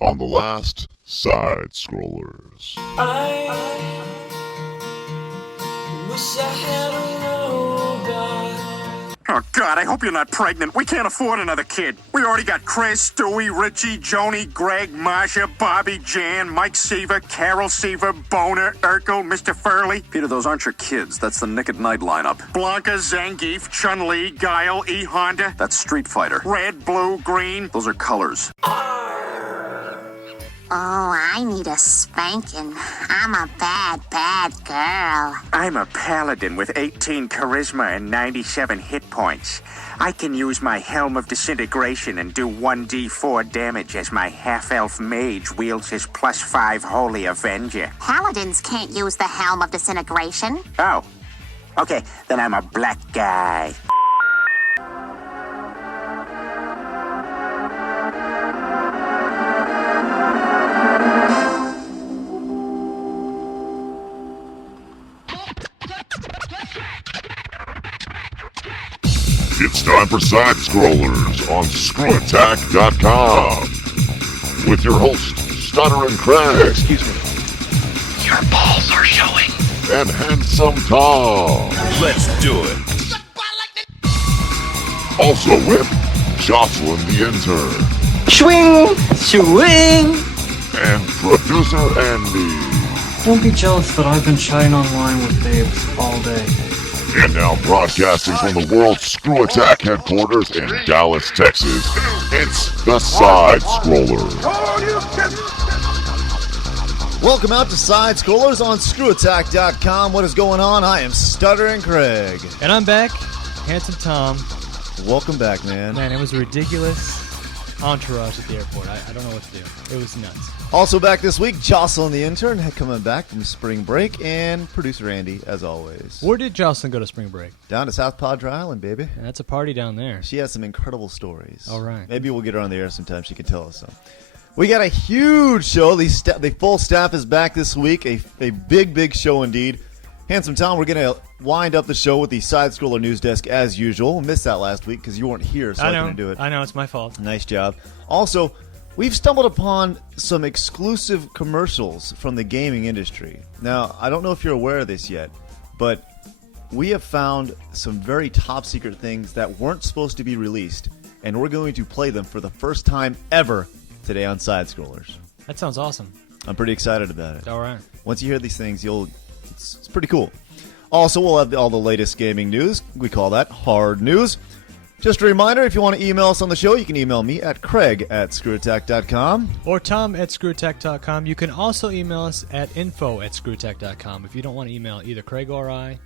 on the last SideScrollers. I wish I had a robot. Oh, God, I hope you're not pregnant. We can't afford another kid. We already got Chris, Stewie, Richie, Joni, Greg, Marsha, Bobby, Jan, Mike Seaver, Carol Seaver, Boner, Urkel, Mr. Furley. Peter, those aren't your kids. That's the Nick at Night lineup. Blanca, Zangief, Chun-Li, Guile, E. Honda. That's Street Fighter. Red, blue, green. Those are colors. Oh, I need a spanking. I'm a bad, bad girl. I'm a paladin with 18 charisma and 97 hit points. I can use my Helm of Disintegration and do 1d4 damage as my half-elf mage wields his +5 Holy Avenger. Paladins can't use the Helm of Disintegration. Oh. Okay, then I'm a black guy. It's time for SideScrollers on ScrewAttack.com with your host, Stuttering Craig. Excuse me. Your balls are showing. And Handsome Tom. Let's do it. Also with Jocelyn the Intern. Swing! Swing! And Producer Andy. Don't be jealous that I've been chatting online with babes all day. And now broadcasting from the world's Screw Attack headquarters in Dallas, Texas, it's the SideScrollers. Welcome out to SideScrollers on ScrewAttack.com. What is going on? I am Stuttering Craig. And I'm back, Handsome Tom. Welcome back, man. Man, it was a ridiculous entourage at the airport. I don't know what to do. It was nuts. Also back this week, Jocelyn the Intern coming back from spring break, and Producer Andy, as always. Where did Jocelyn go to spring break? Down to South Padre Island, baby. Yeah, that's a party down there. She has some incredible stories. All right. Maybe we'll get her on the air sometime. She can tell us some. We got a huge show. The full staff is back this week. A big, big show indeed. Handsome Tom, we're going to wind up the show with the Side-Scroller News Desk as usual. Missed that last week because you weren't here, so I couldn't do it. I know, it's my fault. Nice job. Also, we've stumbled upon some exclusive commercials from the gaming industry. Now, I don't know if you're aware of this yet, but we have found some very top-secret things that weren't supposed to be released, and we're going to play them for the first time ever today on Side-Scrollers. That sounds awesome. I'm pretty excited about it. All right. Once you hear these things, it's pretty cool. Also, we'll have all the latest gaming news. We call that hard news. Just a reminder, if you want to email us on the show, you can email me at craig@screwattack.com. Or tom@screwattack.com. You can also email us at info@screwattack.com if you don't want to email either Craig or I.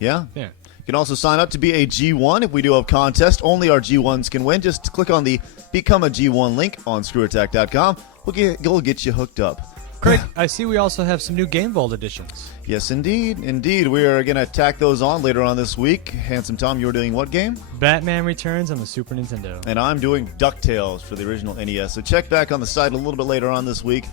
Yeah? Yeah. You can also sign up to be a G1 if we do have contests. Only our G1s can win. Just click on the Become a G1 link on screwattack.com. We'll get you hooked up. Craig, I see we also have some new Game Vault editions. Yes, indeed. Indeed. We are going to tack those on later on this week. Handsome Tom, you're doing what game? Batman Returns on the Super Nintendo. And I'm doing DuckTales for the original NES. So check back on the site a little bit later on this week.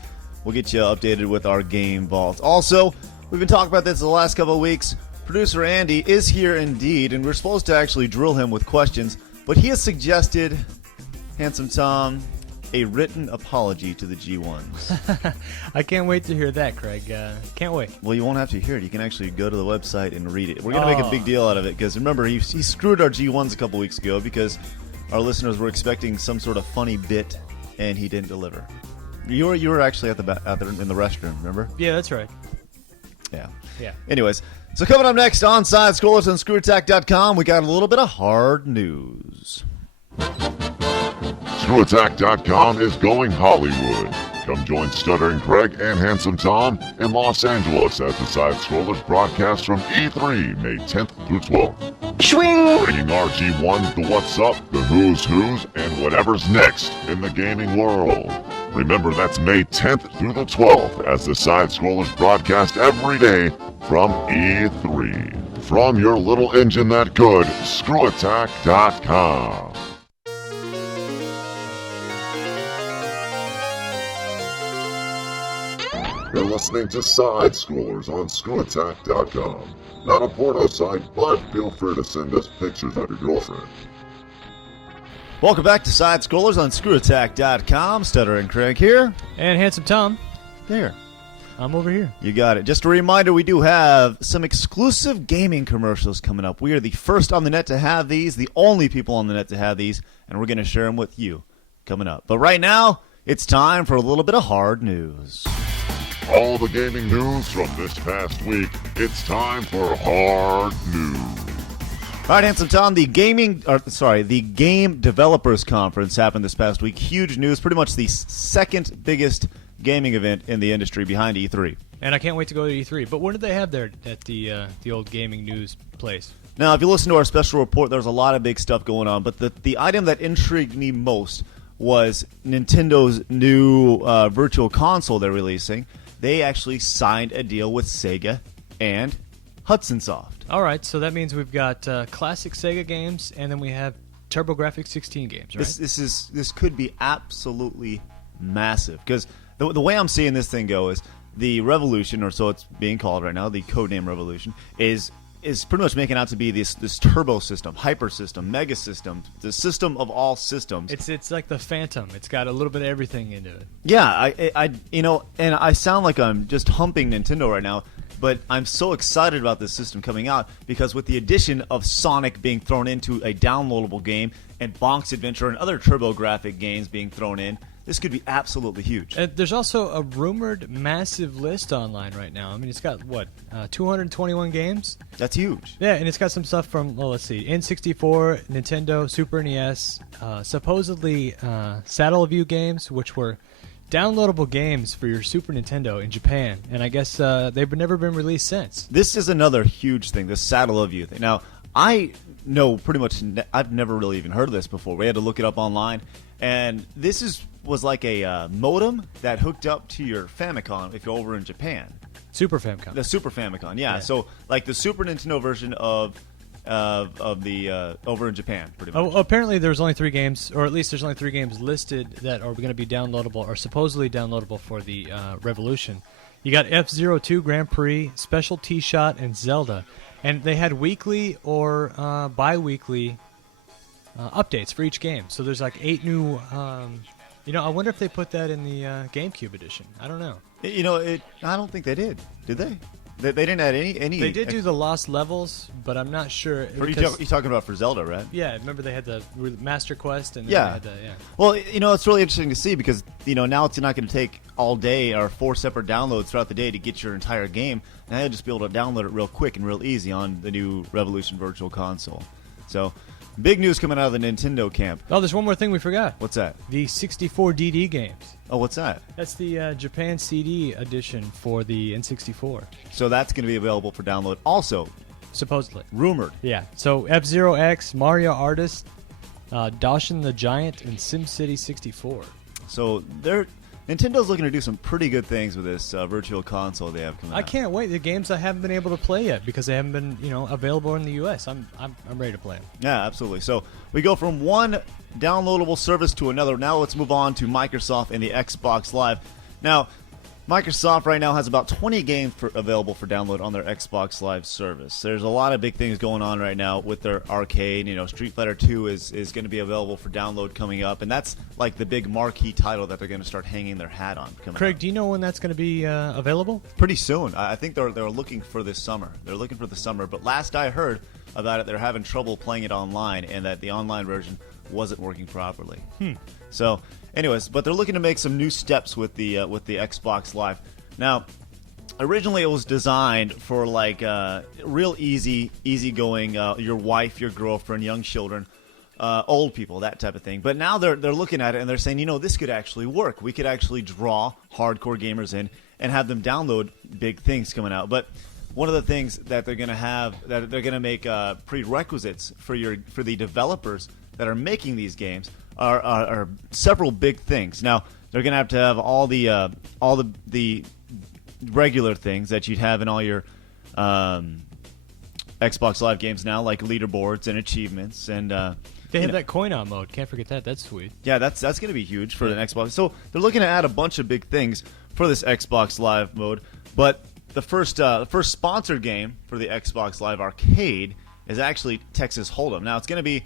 We'll get you updated with our Game Vault. Also, we've been talking about this the last couple of weeks. Producer Andy is here indeed, and we're supposed to actually drill him with questions, but he has suggested, Handsome Tom, a written apology to the G1s. I can't wait to hear that, Craig. Can't wait. Well, you won't have to hear it. You can actually go to the website and read it. We're going to make a big deal out of it because, remember, he screwed our G1s a couple weeks ago because our listeners were expecting some sort of funny bit, and he didn't deliver. You were actually out there in the restroom, remember? Yeah, that's right. Yeah. Yeah. Anyways, so coming up next on SideScrollers on ScrewAttack.com, we got a little bit of hard news. ScrewAttack.com is going Hollywood. Come join Stuttering Craig and Handsome Tom in Los Angeles as the SideScrollers broadcast from E3 May 10th through 12th. Swing! Bringing our G1s the what's up, the who's, and whatever's next in the gaming world. Remember, that's May 10th through the 12th as the SideScrollers broadcast every day from E3. From your little engine that could, ScrewAttack.com. You're listening to SideScrollers on ScrewAttack.com. Not a porno site, but feel free to send us pictures of your girlfriend. Welcome back to SideScrollers on ScrewAttack.com. Stutter and Craig here. And Handsome Tom. There. I'm over here. You got it. Just a reminder, we do have some exclusive gaming commercials coming up. We are the first on the net to have these, the only people on the net to have these, and we're going to share them with you coming up. But right now, it's time for a little bit of hard news. All the gaming news from this past week. It's time for hard news. All right, Handsome Tom, the Game Developers Conference happened this past week. Huge news, pretty much the second biggest gaming event in the industry behind E3. And I can't wait to go to E3. But what did they have there at the old gaming news place? Now, if you listen to our special report, there's a lot of big stuff going on. But the item that intrigued me most was Nintendo's new virtual console they're releasing. They actually signed a deal with Sega and Hudson Soft. All right, so that means we've got classic Sega games, and then we have TurboGrafx 16 games, right? This could be absolutely massive, because the way I'm seeing this thing go is the Revolution, or so it's being called right now, the codename Revolution, is pretty much making out to be this turbo system, hyper system, mega system, the system of all systems. It's like the Phantom. It's got a little bit of everything into it. Yeah, and I sound like I'm just humping Nintendo right now, but I'm so excited about this system coming out because with the addition of Sonic being thrown into a downloadable game and Bonk's Adventure and other TurboGrafx games being thrown in, this could be absolutely huge. And there's also a rumored massive list online right now. I mean, it's got, 221 games? That's huge. Yeah, and it's got some stuff from, let's see, N64, Nintendo, Super NES, supposedly Saddle View games, which were downloadable games for your Super Nintendo in Japan, and I guess they've never been released since. This is another huge thing, this Saddle View thing. Now, I know pretty much, I've never really even heard of this before. We had to look it up online, and this was like a modem that hooked up to your Famicom if you're over in Japan. Super Famicom. The Super Famicom, yeah. So, like the Super Nintendo version of the over in Japan, pretty much. Oh, apparently there's only 3 games, or at least there's only 3 games listed that are going to be downloadable, or supposedly downloadable for the Revolution. You got F-Zero 2 Grand Prix, Special T-Shot, and Zelda. And they had weekly or bi-weekly updates for each game. So there's like 8 new... I wonder if they put that in the GameCube edition. I don't know. I don't think they did. Did they? They didn't add any. They did do the Lost Levels, but I'm not sure. You're talking about for Zelda, right? Yeah, remember they had the Master Quest and they had Well, it's really interesting to see because now it's not going to take all day or 4 separate downloads throughout the day to get your entire game. Now you'll just be able to download it real quick and real easy on the new Revolution Virtual Console. So, big news coming out of the Nintendo camp. Oh, there's one more thing we forgot. What's that? The 64 DD games. Oh, what's that? That's the Japan CD edition for the N64. So that's going to be available for download also. Supposedly. Rumored. Yeah. So F-Zero X, Mario Artist, Dawson the Giant, and SimCity 64. So Nintendo's looking to do some pretty good things with this virtual console they have coming out. I can't wait. The games I haven't been able to play yet because they haven't been, available in the U.S. I'm ready to play them. Yeah, absolutely. So we go from one downloadable service to another. Now let's move on to Microsoft and the Xbox Live. Now, Microsoft right now has about 20 games available for download on their Xbox Live service. There's a lot of big things going on right now with their arcade. Street Fighter 2 is going to be available for download coming up, and that's like the big marquee title that they're going to start hanging their hat on. Craig, do you know when that's going to be available? Pretty soon. I think they're looking for this summer. They're looking for the summer, but last I heard about it, they're having trouble playing it online, and that the online version wasn't working properly. So, anyways, but they're looking to make some new steps with the Xbox Live. Now, originally it was designed for like real easygoing, your wife, your girlfriend, young children, old people, that type of thing. But now they're looking at it and they're saying, this could actually work. We could actually draw hardcore gamers in and have them download big things coming out. But one of the things that they're going to have, that they're going to make prerequisites for the developers that are making these games are several big things. Now, they're going to have all the regular things that you'd have in all your Xbox Live games now, like leaderboards and achievements, and they have that coin-out mode. Can't forget that. That's sweet. Yeah, that's going to be huge for the Xbox. So they're looking to add a bunch of big things for this Xbox Live mode. But the first sponsored game for the Xbox Live Arcade is actually Texas Hold'em. Now it's going to be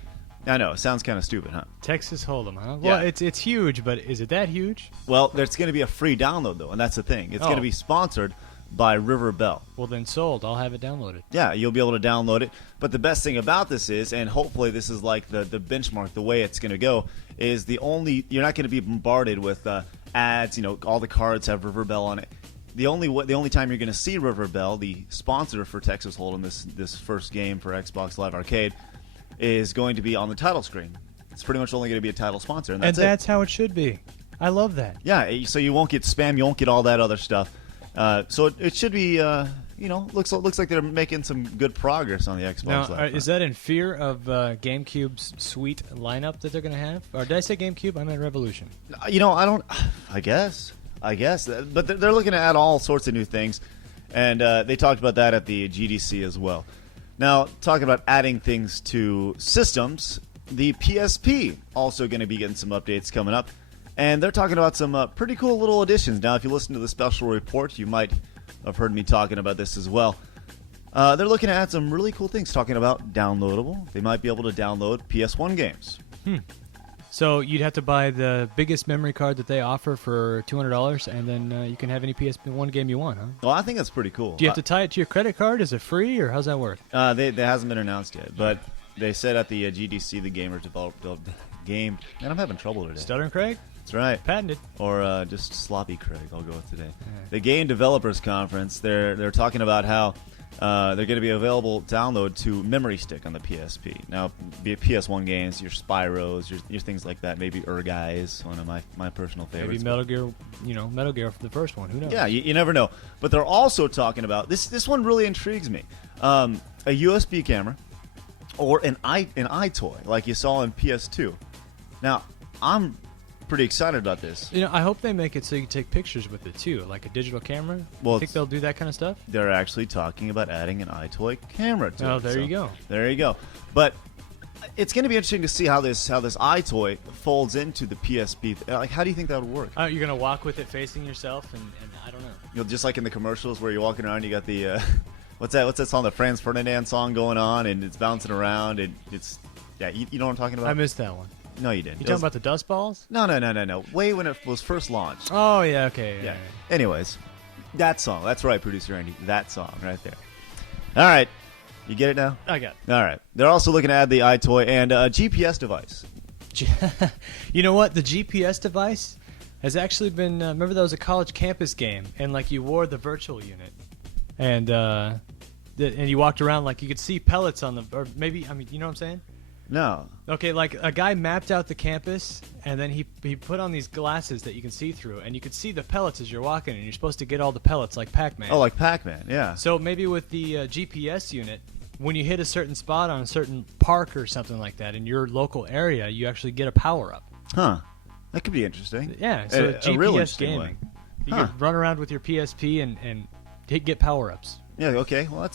I know, it sounds kind of stupid, huh? Texas Hold'em, huh? Yeah. Well, it's huge, but is it that huge? Well, there's going to be a free download, though, and that's the thing. It's going to be sponsored by River Bell. Well, then sold. I'll have it downloaded. Yeah, you'll be able to download it. But the best thing about this is, and hopefully this is like the benchmark, the way it's going to go, is you're not going to be bombarded with ads. All the cards have River Bell on it. The only time you're going to see River Bell, the sponsor for Texas Hold'em, this first game for Xbox Live Arcade, is going to be on the title screen. It's pretty much only going to be a title sponsor, and that's how it should be. I love that. Yeah, so you won't get spam, you won't get all that other stuff. So it should be, looks like they're making some good progress on the Xbox Now, Live front. is that in fear of GameCube's sweet lineup that they're going to have? Or did I say GameCube? I meant Revolution. I guess. But they're looking to add all sorts of new things, and they talked about that at the GDC as well. Now, talking about adding things to systems, the PSP also going to be getting some updates coming up. And they're talking about some pretty cool little additions. Now, if you listen to the special report, you might have heard me talking about this as well. They're looking to add some really cool things, talking about downloadable. They might be able to download PS1 games. So you'd have to buy the biggest memory card that they offer for $200, and then you can have any PS1 game you want, huh? Well, I think that's pretty cool. Do you have to tie it to your credit card? Is it free, or how's that work? That hasn't been announced yet, but they said at the GDC the gamers developed the game. And I'm having trouble today. Stuttering Craig? That's right. Patented. Or just Sloppy Craig, I'll go with today. The Game Developers Conference, they're talking about how they're going to be available download to memory stick on the PSP. Now, be it PS1 games, your Spyros, your things like that. Maybe Urgai, one of my personal favorites. Maybe Metal Gear for the first one. Who knows? Yeah, you never know. But they're also talking about this one really intrigues me. A USB camera or an iToy like you saw in PS2. Now, I'm pretty excited about this. I hope they make it so you can take pictures with it too, like a digital camera. Well, you think they'll do that kind of stuff? They're actually talking about adding an iToy camera to it. Oh, there you go. There you go. But it's going to be interesting to see how this iToy folds into the PSP. Like, how do you think that would work? You're going to walk with it facing yourself, and I don't know. Just like in the commercials where you're walking around, you got the what's that song, the Franz Ferdinand song going on, and it's bouncing around, and it's you know what I'm talking about? I missed that one. No, you didn't. You talking about the dust balls? No. Way when it was first launched. Oh, yeah, okay. Yeah. Anyways, that song. That's right, producer Andy. That song right there. All right. You get it now? I got it. All right. They're also looking to add the iToy and a GPS device. You know what? The GPS device has actually been... remember that was a college campus game, and like you wore the virtual unit, and you walked around like you could see pellets on the... Or maybe, you know what I'm saying? No. Okay, like a guy mapped out the campus, and then he put on these glasses that you can see through, and you could see the pellets as you're walking, and you're supposed to get all the pellets like Pac-Man. Oh, like Pac-Man, yeah. So maybe with the GPS unit, when you hit a certain spot on a certain park or something like that in your local area, you actually get a power-up. Huh. That could be interesting. Yeah, so GPS real interesting gaming. way. You could run around with your PSP and get power-ups. Yeah, okay. Well,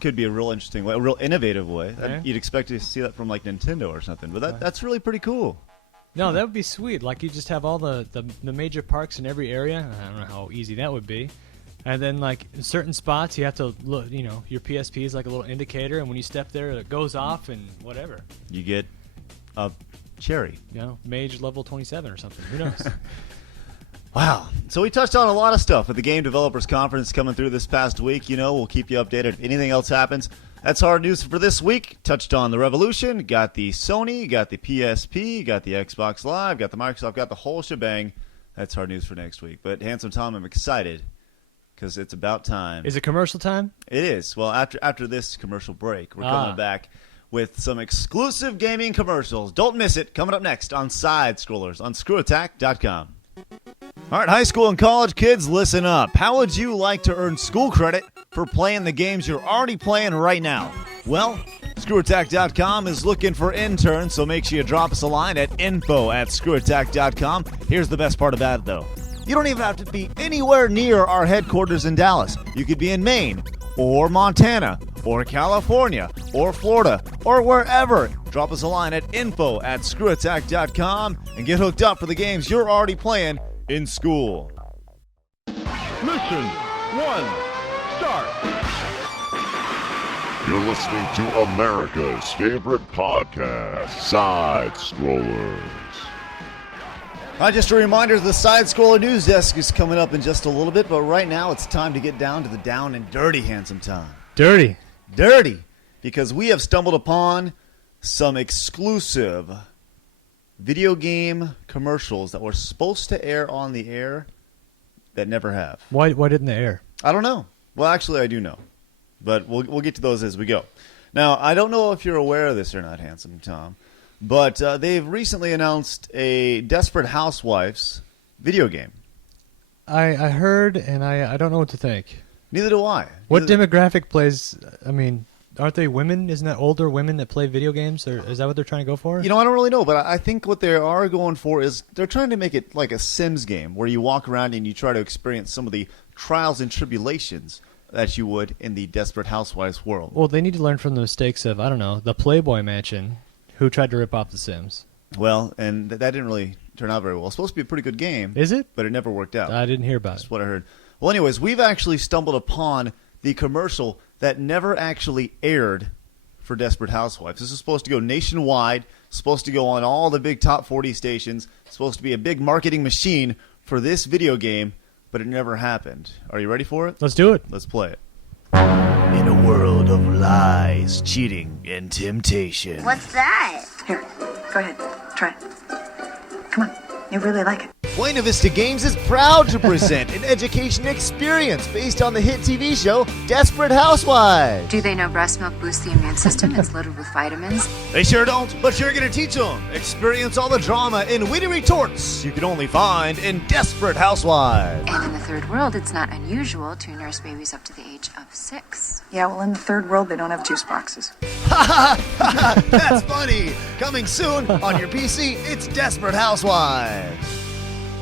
could be a real interesting way, a real innovative way. Yeah. You'd expect to see that from like Nintendo or something, but that's really pretty cool. No, that would be sweet. Like you just have all the major parks in every area. I don't know how easy that would be. And then like in certain spots you have to look, your PSP is like a little indicator, and when you step there it goes off and whatever. You get a cherry. Mage level 27 or something. Who knows? Wow. So we touched on a lot of stuff at the Game Developers Conference coming through this past week. We'll keep you updated if anything else happens. That's hard news for this week. Touched on the Revolution, got the Sony, got the PSP, got the Xbox Live, got the Microsoft, got the whole shebang. That's hard news for next week. But Handsome Tom, I'm excited because it's about time. Is it commercial time? It is. Well, after this commercial break, we're coming back with some exclusive gaming commercials. Don't miss it. Coming up next on SideScrollers on ScrewAttack.com. All right, high school and college kids, listen up. How would you like to earn school credit for playing the games you're already playing right now? Well, ScrewAttack.com is looking for interns, so make sure you drop us a line at info@ScrewAttack.com. Here's the best part about it, though. You don't even have to be anywhere near our headquarters in Dallas. You could be in Maine, or Montana, or California, or Florida, or wherever. Drop us a line at info@ScrewAttack.com and get hooked up for the games you're already playing in school. Mission 1, start. You're listening to America's favorite podcast, SideScrollers. Just a reminder, the Side-Scroller News Desk is coming up in just a little bit, but right now it's time to get down to the down and dirty handsome time. Dirty. Dirty, because we have stumbled upon some exclusive video game commercials that were supposed to air on the air that never have. Why didn't they air? I don't know. Well, actually, I do know, but we'll get to those as we go. Now, I don't know if you're aware of this or not, handsome Tom, but they've recently announced a Desperate Housewives video game. I heard, and I don't know what to think. Neither do I. What demographic plays? I mean, aren't they women? Isn't that older women that play video games? Or is that what they're trying to go for? You know, I don't really know, but I think what they are going for is they're trying to make it like a Sims game where you walk around and you try to experience some of the trials and tribulations that you would in the Desperate Housewives world. Well, they need to learn from the mistakes of, I don't know, the Playboy Mansion, who tried to rip off The Sims. Well, and that didn't really turn out very well. It's supposed to be a pretty good game. Is it? But it never worked out. I didn't hear about That's it. what I heard. Well, anyways, we've actually stumbled upon the commercial that never actually aired for Desperate Housewives. This is supposed to go nationwide, supposed to go on all the big top 40 stations, supposed to be a big marketing machine for this video game, but it never happened. Are you ready for it? Let's do it. Let's play it. In a world of lies, cheating, and temptation. What's that? Here, go ahead. Try it. Come on. You really like it. Buena Vista Games is proud to present an education experience based on the hit TV show Desperate Housewives. Do they know breast milk boosts the immune system? It's loaded with vitamins. They sure don't, but you're going to teach them. Experience all the drama and witty retorts you can only find in Desperate Housewives. And in the third world, it's not unusual to nurse babies up to the age of 6. Yeah, well, in the third world, they don't have juice boxes. That's funny. Coming soon on your PC, it's Desperate Housewives.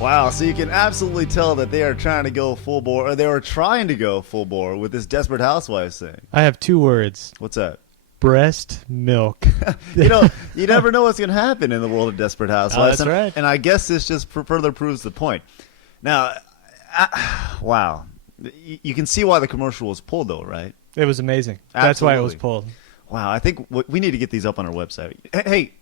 Wow, so you can absolutely tell that they are trying to go full bore, or they were trying to go full bore with this Desperate Housewives thing. I have 2 words. What's that? Breast milk. You know, you never know what's going to happen in the world of Desperate Housewives. That's right. And I guess this just further proves the point. Now, wow. You can see why the commercial was pulled, though, right? It was amazing. Absolutely. That's why it was pulled. Wow, I think we need to get these up on our website. Hey,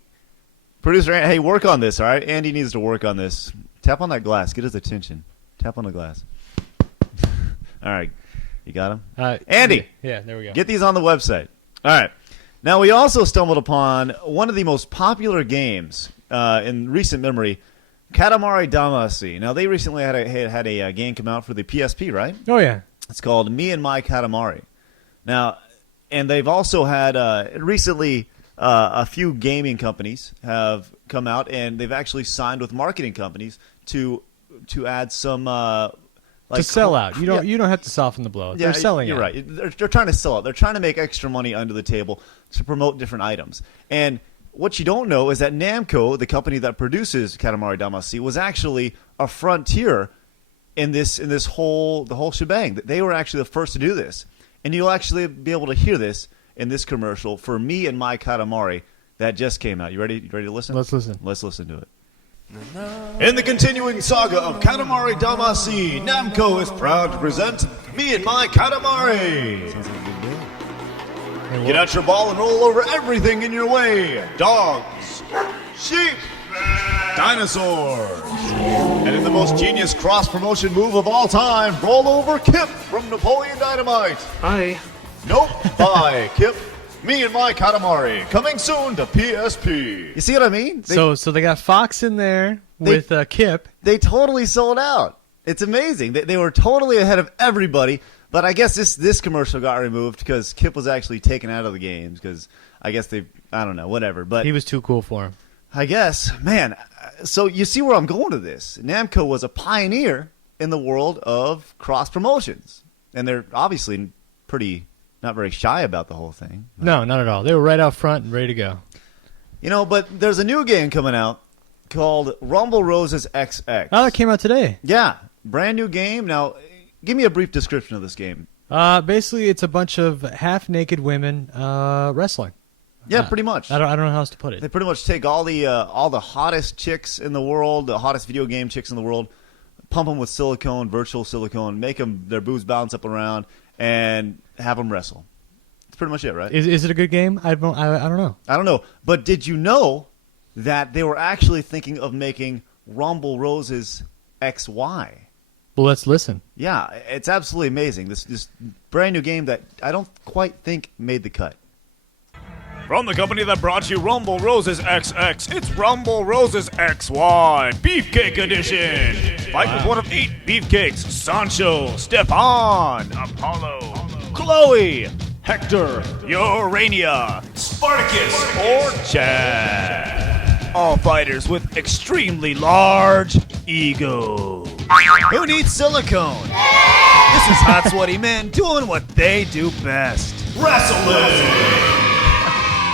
producer, hey, work on this, all right? Andy needs to work on this. Tap on that glass. Get his attention. Tap on the glass. All right. You got him? Andy! Yeah, there we go. Get these on the website. All right. Now, we also stumbled upon one of the most popular games in recent memory, Katamari Damacy. Now, they recently had a game come out for the PSP, right? Oh, yeah. It's called Me and My Katamari. Now, and they've also had recently a few gaming companies have come out, and they've actually signed with marketing companies to add some like to sell out. You don't have to soften the blow. Yeah, They're selling you're out. right. They're trying to sell it. They're trying to make extra money under the table to promote different items. And what you don't know is that Namco, the company that produces Katamari Damacy, was actually a frontier in the whole shebang. They were actually the first to do this. And you'll actually be able to hear this in this commercial for Me and My Katamari that just came out. You ready to listen? Let's listen. Let's listen to it. In the continuing saga of Katamari Damacy, Namco is proud to present Me and My Katamari. Get out your ball and roll over everything in your way. Dogs, sheep, dinosaurs. And in the most genius cross-promotion move of all time, roll over Kip from Napoleon Dynamite. Hi. Nope, bye, Kip. Me and My Katamari, coming soon to PSP. You see what I mean? So they got Fox in there with Kip. They totally sold out. It's amazing. They were totally ahead of everybody. But I guess this commercial got removed because Kip was actually taken out of the games because I guess I don't know, whatever. But he was too cool for him. I guess, man. So you see where I'm going to this. Namco was a pioneer in the world of cross promotions, and they're obviously not very shy about the whole thing. No, not at all. They were right out front and ready to go. You know, but there's a new game coming out called Rumble Roses XX. Oh, it came out today. Yeah, brand new game. Now, give me a brief description of this game. Basically, it's a bunch of half-naked women wrestling. Yeah, pretty much. I don't know how else to put it. They pretty much take all the hottest chicks in the world, the hottest video game chicks in the world, pump them with silicone, virtual silicone, make their boobs bounce up around, and have them wrestle. That's pretty much it, right? Is it a good game? I don't know. I don't know. But did you know that they were actually thinking of making Rumble Roses XY? Well, let's listen. Yeah, it's absolutely amazing. This brand new game that I don't quite think made the cut. From the company that brought you Rumble Roses XX, it's Rumble Roses XY Beefcake Edition. Fight with one of 8 beefcakes: Sancho, Stefan, Apollo, Chloe, Hector, Urania, Spartacus, or Chad. All fighters with extremely large egos. Who needs silicone? This is hot, sweaty men doing what they do best. Wrestling.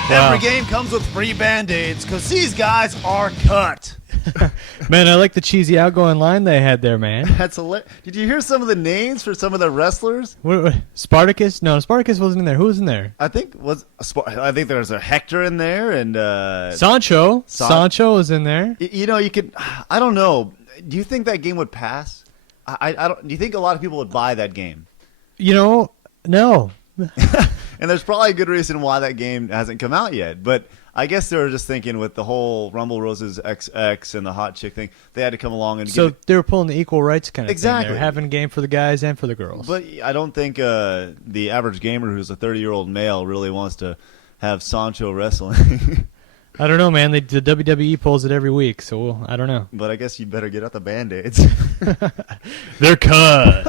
Every game comes with free Band-Aids because these guys are cut. Man, I like the cheesy outgoing line they had there, man. That's hilarious. Did you hear some of the names for some of the wrestlers? What, Spartacus? No, Spartacus wasn't in there. Who was in there? I think there's a Hector in there and Sancho. Sancho was in there. You know, you could. I don't know. Do you think that game would pass? I don't. Do you think a lot of people would buy that game? You know, no. And there's probably a good reason why that game hasn't come out yet. But I guess they were just thinking with the whole Rumble Roses XX and the hot chick thing, they had to come along and they were pulling the equal rights kind of exactly. thing. They're having a game for the guys and for the girls. But I don't think the average gamer who's a 30-year-old male really wants to have Sancho wrestling. I don't know, man. The WWE pulls it every week, so I don't know. But I guess you better get out the Band-Aids. They're cut.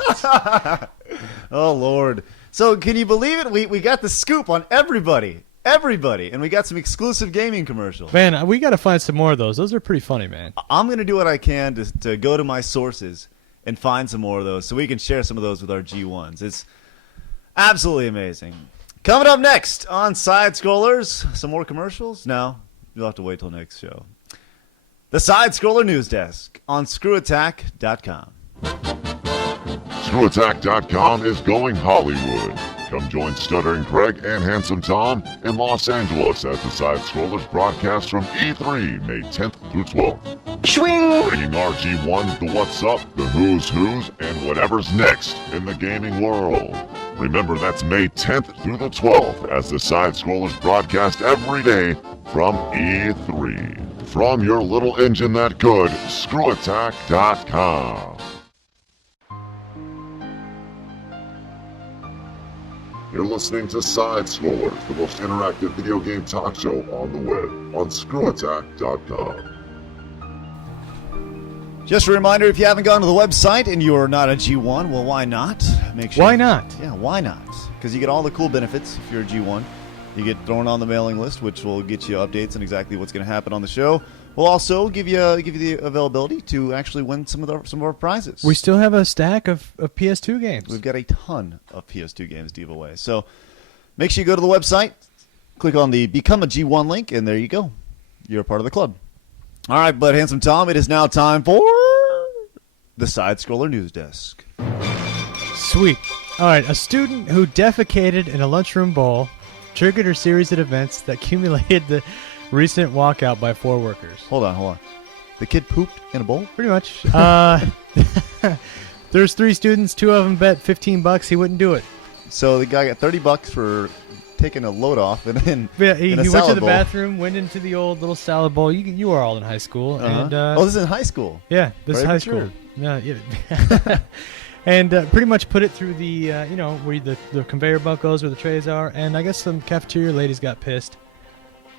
Oh, Lord. So can you believe it? We got the scoop on everybody, and we got some exclusive gaming commercials. Man, we got to find some more of those. Those are pretty funny, man. I'm going to do what I can to go to my sources and find some more of those so we can share some of those with our G1s. It's absolutely amazing. Coming up next on SideScrollers, some more commercials? No, you'll have to wait till next show. The SideScroller News Desk on ScrewAttack.com. ScrewAttack.com is going Hollywood. Come join Stuttering Craig and Handsome Tom in Los Angeles as the SideScrollers broadcast from E3 May 10th through 12th. Swing! Bringing RG1 the what's up, the who's, and whatever's next in the gaming world. Remember, that's May 10th through the 12th as the SideScrollers broadcast every day from E3. From your little engine that could, ScrewAttack.com. You're listening to SideScrollers, the most interactive video game talk show on the web, on ScrewAttack.com. Just a reminder, if you haven't gone to the website and you're not a G1, well, why not? Make sure. Why not? Yeah, why not? Because you get all the cool benefits if you're a G1. You get thrown on the mailing list, which will get you updates on exactly what's going to happen on the show. We'll also give you the availability to actually win some of our prizes. We still have a stack of PS2 games. We've got a ton of PS2 games to give away. So make sure you go to the website, click on the Become a G1 link, and there you go. You're a part of the club. All right, but Handsome Tom, it is now time for the SideScroller News Desk. Sweet. All right, a student who defecated in a lunchroom bowl triggered a series of events that accumulated the recent walkout by 4 workers. Hold on. The kid pooped in a bowl? Pretty much. There's 3 students. 2 of them bet $15 he wouldn't do it. So the guy got $30 for taking a load off and then he went to the bathroom, went into the old little salad bowl. You were all in high school. Uh-huh. And, this is in high school? Yeah, this is high school. Yeah. And pretty much put it through the, where the conveyor belt goes, where the trays are. And I guess some cafeteria ladies got pissed.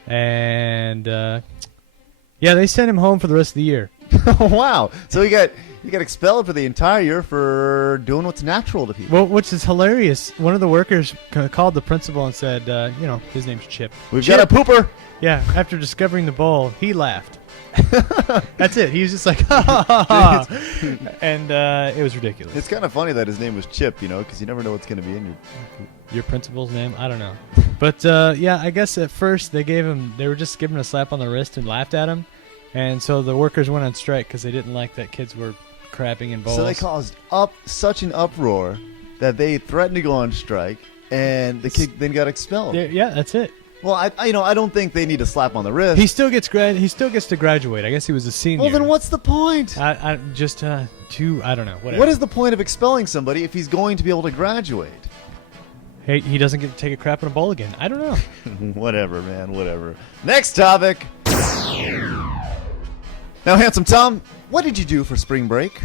And, they sent him home for the rest of the year. Wow. So he got expelled for the entire year for doing what's natural to people. Well, which is hilarious. One of the workers called the principal and said, his name's Chip. We've got a pooper. Yeah, after discovering the bowl, he laughed. That's it. He was just like, ha, ha, ha, ha. And it was ridiculous. It's kind of funny that his name was Chip, because you never know what's going to be in your principal's name. I don't know. But, I guess at first they were just giving him a slap on the wrist and laughed at him. And so the workers went on strike because they didn't like that kids were crapping in bowls. So they caused such an uproar that they threatened to go on strike, and the kid then got expelled. Yeah, that's it. Well, I don't think they need a slap on the wrist. He still gets to graduate. I guess he was a senior. Well, then what's the point? I don't know. Whatever. What is the point of expelling somebody if he's going to be able to graduate? Hey, he doesn't get to take a crap in a bowl again. I don't know. Whatever, man, whatever. Next topic. Now, Handsome Tom, what did you do for spring break?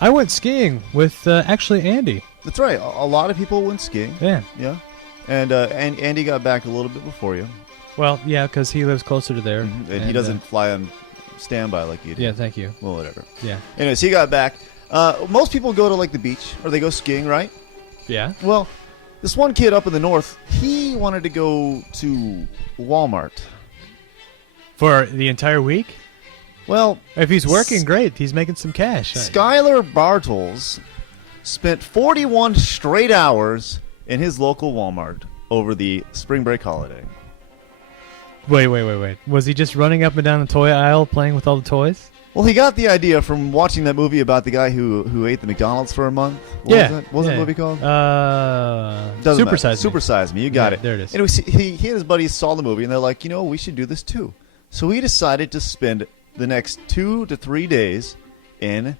I went skiing with actually Andy. That's right. A lot of people went skiing. Yeah. Yeah. And Andy got back a little bit before you. Well, yeah, because he lives closer to there. And he doesn't fly on standby like you do. Yeah, thank you. Well, whatever. Yeah. Anyways, he got back. Most people go to like the beach or they go skiing, right? Yeah. Well, this one kid up in the north, he wanted to go to Walmart. For the entire week? Well, if he's working, great. He's making some cash. Skylar Bartles spent 41 straight hours in his local Walmart over the spring break holiday. Wait. Was he just running up and down the toy aisle playing with all the toys? Well, he got the idea from watching that movie about the guy who ate the McDonald's for a month. What was the movie called? Super Size Me. Super Size Me. You got it. There it is. Anyway, he and his buddies saw the movie, and they're like, we should do this too. So he decided to spend the next 2 to 3 days in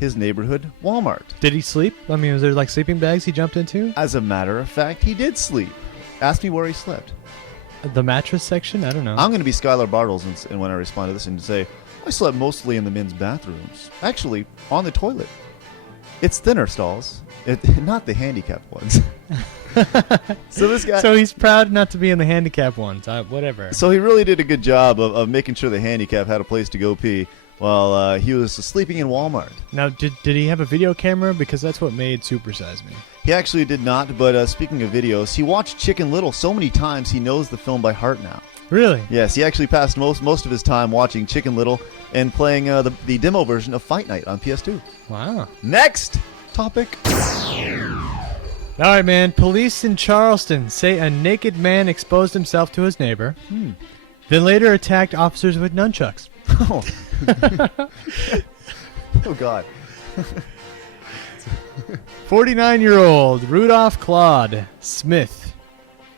his neighborhood Walmart. Did he sleep? I mean, was there like sleeping bags he jumped into? As a matter of fact, he did sleep. Ask me where he slept. The mattress section? I don't know. I'm going to be Skylar Bartles and when I respond to this and say, I slept mostly in the men's bathrooms. Actually, on the toilet. It's thinner stalls, not the handicapped ones. So this guy. So he's proud not to be in the handicap ones. Whatever. So he really did a good job of making sure the handicap had a place to go pee while he was sleeping in Walmart. Now, did he have a video camera? Because that's what made Super Size Me. He actually did not, but speaking of videos, he watched Chicken Little so many times he knows the film by heart now. Really? Yes, he actually passed most of his time watching Chicken Little and playing the demo version of Fight Night on PS2. Wow. Next topic. All right, man. Police in Charleston say a naked man exposed himself to his neighbor, then later attacked officers with nunchucks. Oh, oh God. 49-year-old Rudolph Claude Smith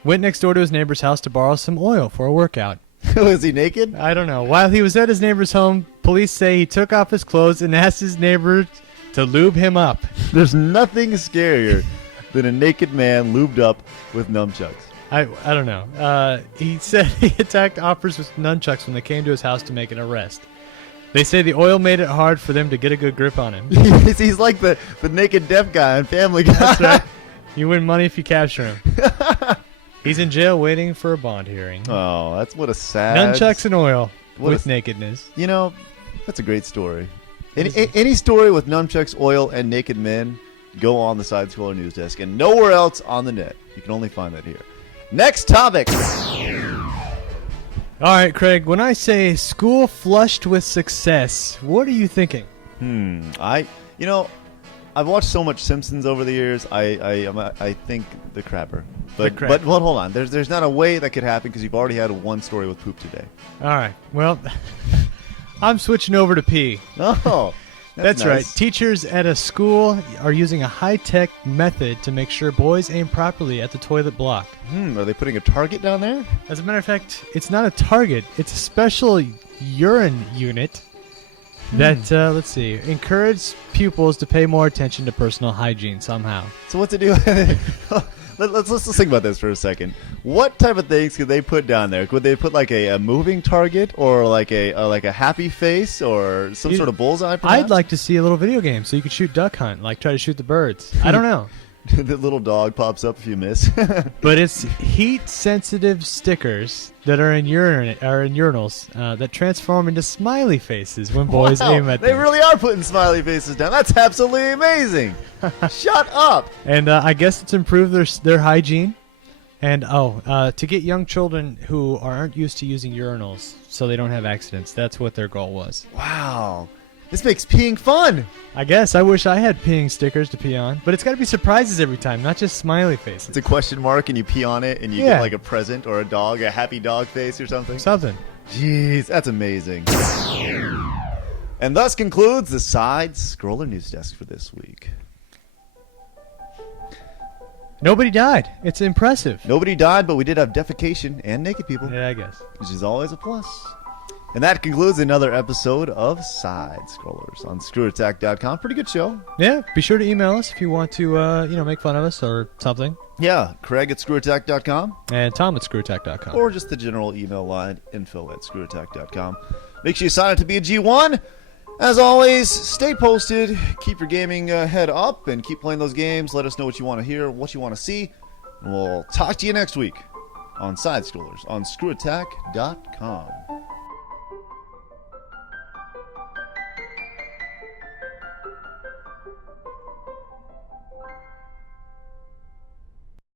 went next door to his neighbor's house to borrow some oil for a workout. Was he naked? I don't know. While he was at his neighbor's home, police say he took off his clothes and asked his neighbor to lube him up. There's nothing scarier than a naked man lubed up with nunchucks. I don't know. He said he attacked officers with nunchucks when they came to his house to make an arrest. They say the oil made it hard for them to get a good grip on him. He's like the naked deaf guy on Family Guy. That's right. You win money if you capture him. He's in jail waiting for a bond hearing. Oh, that's what a sad... Nunchucks and oil with nakedness. You know, that's a great story. Any story with nunchucks, oil, and naked men, go on the SideScroller news desk and nowhere else on the net. You can only find that here. Next topic. All right, Craig, when I say school flushed with success, what are you thinking? I've watched so much Simpsons over the years. I think the crapper. But hold on. There's not a way that could happen because you've already had one story with poop today. All right. Well, I'm switching over to pee. Oh, that's nice. right. Teachers at a school are using a high-tech method to make sure boys aim properly at the toilet block. Are they putting a target down there? As a matter of fact, it's not a target. It's a special urine unit that, let's see, encourages pupils to pay more attention to personal hygiene somehow. So what's it do? Let's think about this for a second. What type of things could they put down there? Could they put like a moving target or like a happy face or some sort of bullseye? Perhaps? I'd like to see a little video game so you could shoot duck hunt, like try to shoot the birds. I don't know. The little dog pops up if you miss. But it's heat-sensitive stickers that are in urinals that transform into smiley faces when boys aim at them. They really are putting smiley faces down. That's absolutely amazing. Shut up. And I guess it's improved their hygiene. And, to get young children who aren't used to using urinals so they don't have accidents. That's what their goal was. Wow. This makes peeing fun. I guess. I wish I had peeing stickers to pee on. But it's got to be surprises every time, not just smiley faces. It's a question mark and you pee on it and you get like a present or a dog, a happy dog face or something. Jeez, that's amazing. And thus concludes the SideScroller News Desk for this week. Nobody died. It's impressive. Nobody died, but we did have defecation and naked people. Yeah, I guess. Which is always a plus. And that concludes another episode of SideScrollers on ScrewAttack.com. Pretty good show. Yeah, be sure to email us if you want to, make fun of us or something. Yeah, Craig at ScrewAttack.com. And Tom at ScrewAttack.com. Or just the general email line, info@ScrewAttack.com. Make sure you sign up to be a G1. As always, stay posted, keep your gaming head up, and keep playing those games. Let us know what you want to hear, what you want to see. And we'll talk to you next week on SideScrollers on ScrewAttack.com.